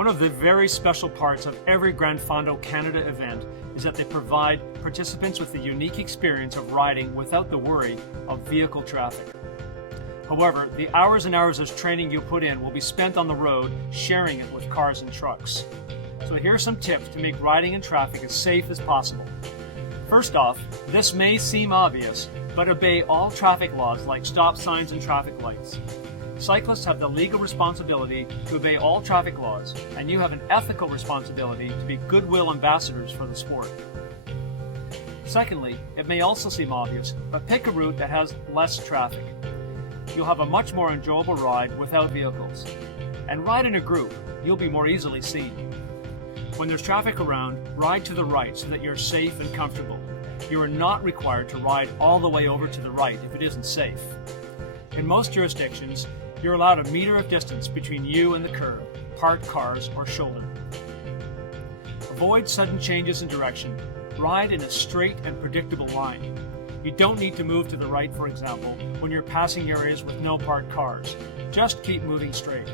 One of the very special parts of every Grand Fondo Canada event is that they provide participants with the unique experience of riding without the worry of vehicle traffic. However, the hours and hours of training you put in will be spent on the road sharing it with cars and trucks. So here are some tips to make riding in traffic as safe as possible. First off, this may seem obvious, but obey all traffic laws like stop signs and traffic lights. Cyclists have the legal responsibility to obey all traffic laws, and you have an ethical responsibility to be goodwill ambassadors for the sport. Secondly, it may also seem obvious, but pick a route that has less traffic. You'll have a much more enjoyable ride without vehicles. And ride in a group, you'll be more easily seen. When there's traffic around, ride to the right so that you're safe and comfortable. You are not required to ride all the way over to the right if it isn't safe. In most jurisdictions, you're allowed a meter of distance between you and the curb, parked cars, or shoulder. Avoid sudden changes in direction. Ride in a straight and predictable line. You don't need to move to the right, for example, when you're passing areas with no parked cars. Just keep moving straight.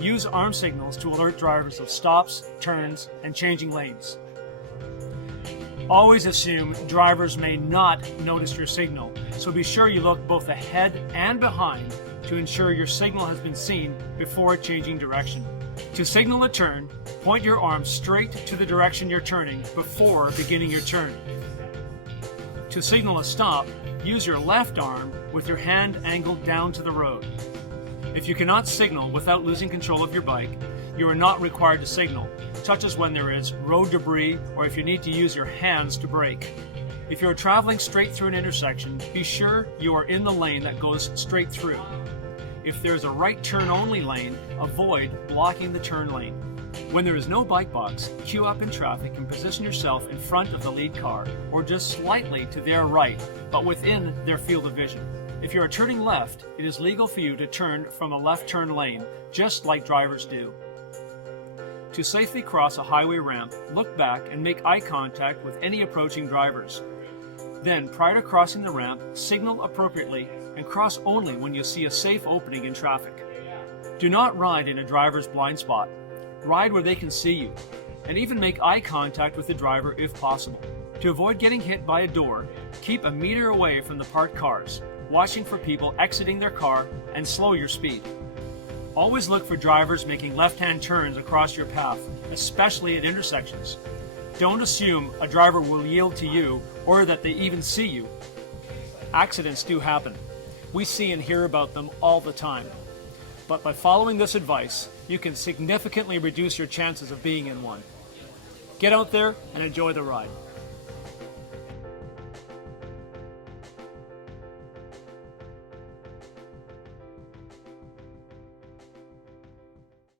Use arm signals to alert drivers of stops, turns, and changing lanes. Always assume drivers may not notice your signal, so be sure you look both ahead and behind to ensure your signal has been seen before changing direction. To signal a turn, point your arm straight to the direction you're turning before beginning your turn. To signal a stop, use your left arm with your hand angled down to the road. If you cannot signal without losing control of your bike, you are not required to signal, such as when there is road debris or if you need to use your hands to brake. If you are traveling straight through an intersection, be sure you are in the lane that goes straight through. If there is a right turn only lane, avoid blocking the turn lane. When there is no bike box, queue up in traffic and position yourself in front of the lead car or just slightly to their right, but within their field of vision. If you are turning left, it is legal for you to turn from a left turn lane, just like drivers do. To safely cross a highway ramp, look back and make eye contact with any approaching drivers. Then, prior to crossing the ramp, signal appropriately and cross only when you see a safe opening in traffic. Do not ride in a driver's blind spot. Ride where they can see you, and even make eye contact with the driver if possible. To avoid getting hit by a door, keep a meter away from the parked cars, watching for people exiting their car, and slow your speed. Always look for drivers making left-hand turns across your path, especially at intersections. Don't assume a driver will yield to you or that they even see you. Accidents do happen. We see and hear about them all the time. But by following this advice, you can significantly reduce your chances of being in one. Get out there and enjoy the ride.